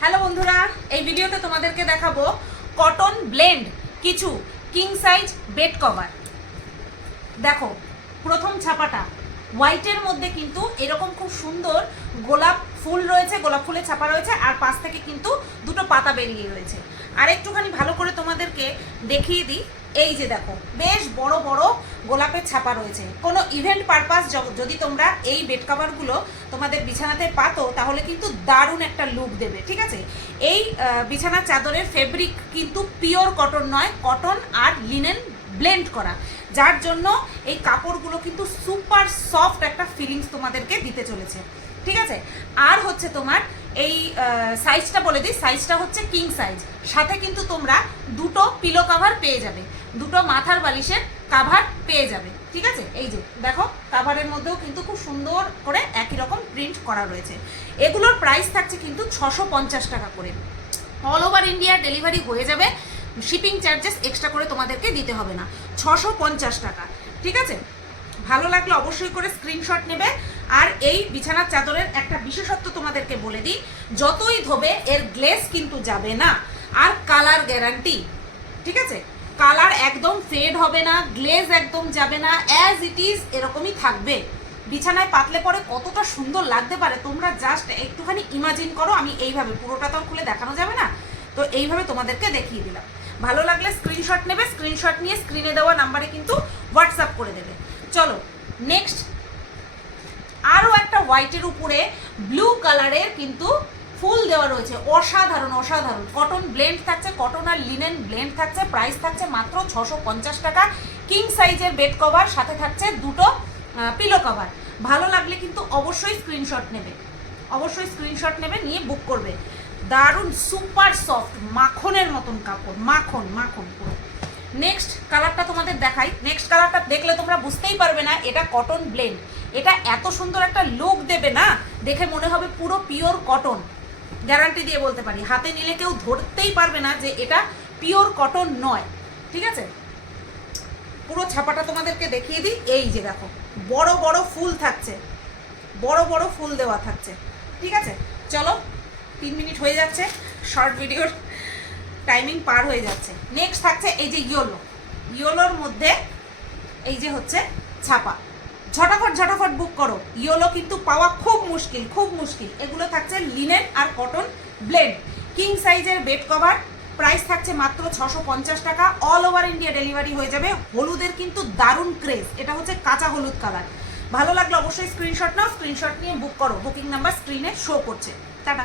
Hello বন্ধুরা, এই ভিডিওতে তোমাদেরকে দেখাবো কটন ব্লেন্ড কিছু কিং সাইজ বেড কভার। দেখো, প্রথম ছাপাটা হোয়াইটের মধ্যে কিন্তু এরকম খুব সুন্দর গোলাপ ফুল রয়েছে, গোলাপ ফুলের ছাপা রয়েছে, আর পাশ থেকে কিন্তু দুটো পাতা বেরিয়ে রয়েছে। আর একটুখানি ভালো করে তোমাদেরকে দেখিয়ে দিই, এই যে দেখো বেশ বড় বড় গোলাপের ছাপা রয়েছে। কোনো ইভেন্ট পারপাস যদি তোমরা এই বেড কভারগুলো তোমাদের বিছানাতে পাতো তাহলে কিন্তু দারুণ একটা লুক দেবে। ঠিক আছে, এই বিছানার চাদরের ফেব্রিক কিন্তু পিওর কটন নয়, কটন আর লিনেন ব্লেন্ড করা, যার জন্য এই কাপড়গুলো কিন্তু সুপার সফট একটা ফিলিংস তোমাদেরকে দিতে চলেছে। ঠিক আছে, আর হচ্ছে তোমার এই সাইজটা বলে দিই, সাইজটা হচ্ছে কিং সাইজ। সাথে কিন্তু তোমরা দুটো পিলো কাভার পেয়ে যাবে, দুটো মাথার বালিশের কাভার পেয়ে যাবে। ঠিক আছে, এই যে দেখো কাভারের মধ্যেও কিন্তু খুব সুন্দর করে একই রকম প্রিন্ট করা রয়েছে। এগুলোর প্রাইস থাকছে কিন্তু 650 টাকা করে। অল ওভার ইন্ডিয়া ডেলিভারি হয়ে যাবে, শিপিং চার্জেস এক্সট্রা করে তোমাদেরকে দিতে হবে না, 650 টাকা। ঠিক আছে, ভালো লাগলে অবশ্যই করে স্ক্রিনশট নেবে। আর এই বিছানার চাদরের একটা বিশেষত্ব তোমাদেরকে বলে দিই, যতই ধোবে এর গ্লেজ কিন্তু যাবে না, আর কালার গ্যারান্টি। ঠিক আছে, কালার একদম ফেড হবে না, গ্লেজ একদম যাবে না, অ্যাজ ইট ইজ এরকমই থাকবে। বিছানায় পাতলে পরে কতটা সুন্দর লাগতে পারে তোমরা জাস্ট একটুখানি ইমাজিন করো। আমি এইভাবে, পুরোটা তো খুলে দেখানো যাবে না, তো এইভাবে তোমাদেরকে দেখিয়ে দিলাম। ভালো লাগলে স্ক্রিনশট নেবে, স্ক্রিনশট নিয়ে স্ক্রিনে দেওয়া নাম্বারে কিন্তু হোয়াটসঅ্যাপ করে দেবে। চলো নেক্সট, আরও একটা হোয়াইটের উপরে ব্লু কালারের কিন্তু ফুল দেওয়া রয়েছে, অসাধারণ অসাধারণ। কটন ব্লেন্ড থাকছে, কটন আর লিনেন ব্লেন্ড থাকছে, প্রাইস থাকছে মাত্র 650 টাকা। কিং সাইজের বেড কভার, সাথে থাকছে দুটো পিলো কভার। ভালো লাগলে কিন্তু অবশ্যই স্ক্রিনশট নেবে, অবশ্যই স্ক্রিনশট নেবে, নিয়ে বুক করবে। দারুণ সুপার সফট মাখনের মতন কাপড়, মাখন মাখন পুরো। নেক্সট কালারটা তোমাদের দেখাই। নেক্সট কালারটা দেখলে তোমরা বুঝতেই পারবে না এটা কটন ব্লেন্ড। এটা এত সুন্দর একটা লুক দেবে না, দেখে মনে হবে পুরো পিওর কটন। গ্যারান্টি দিয়ে বলতে পারি, হাতে নিলে কেউ ধরতেই পারবে না যে এটা পিওর কটন নয়। ঠিক আছে, পুরো ছাপাটা তোমাদেরকে দেখিয়ে দিই। এই যে দেখো বড় বড় ফুল থাকছে, বড় বড় ফুল দেওয়া থাকছে। ঠিক আছে, চলো 3 মিনিট হয়ে যাচ্ছে, শর্ট ভিডিওর টাইমিং পার হয়ে যাচ্ছে। নেক্সট থাকছে এই যে ইয়েলো, ইয়েলোর মধ্যে এই যে হচ্ছে ছাপা। ঝটাফট ঝটাফট বুক করো, ইয়েলো কিন্তু পাওয়া খুব মুশকিল, খুব মুশকিল। এগুলো থাকছে লিনেন আর কটন ব্লেন্ড, কিং সাইজের বেড কভার। প্রাইস থাকছে মাত্র 650 টাকা। অল ওভার ইন্ডিয়া ডেলিভারি হয়ে যাবে। হলুদের কিন্তু দারুণ ক্রেজ, এটা হচ্ছে কাঁচা হলুদ কালার। ভালো লাগলে অবশ্যই স্ক্রিনশট নাও, স্ক্রিনশট নিয়ে বুক করো। বুকিং নাম্বার স্ক্রিনে শো করছে। টাটা।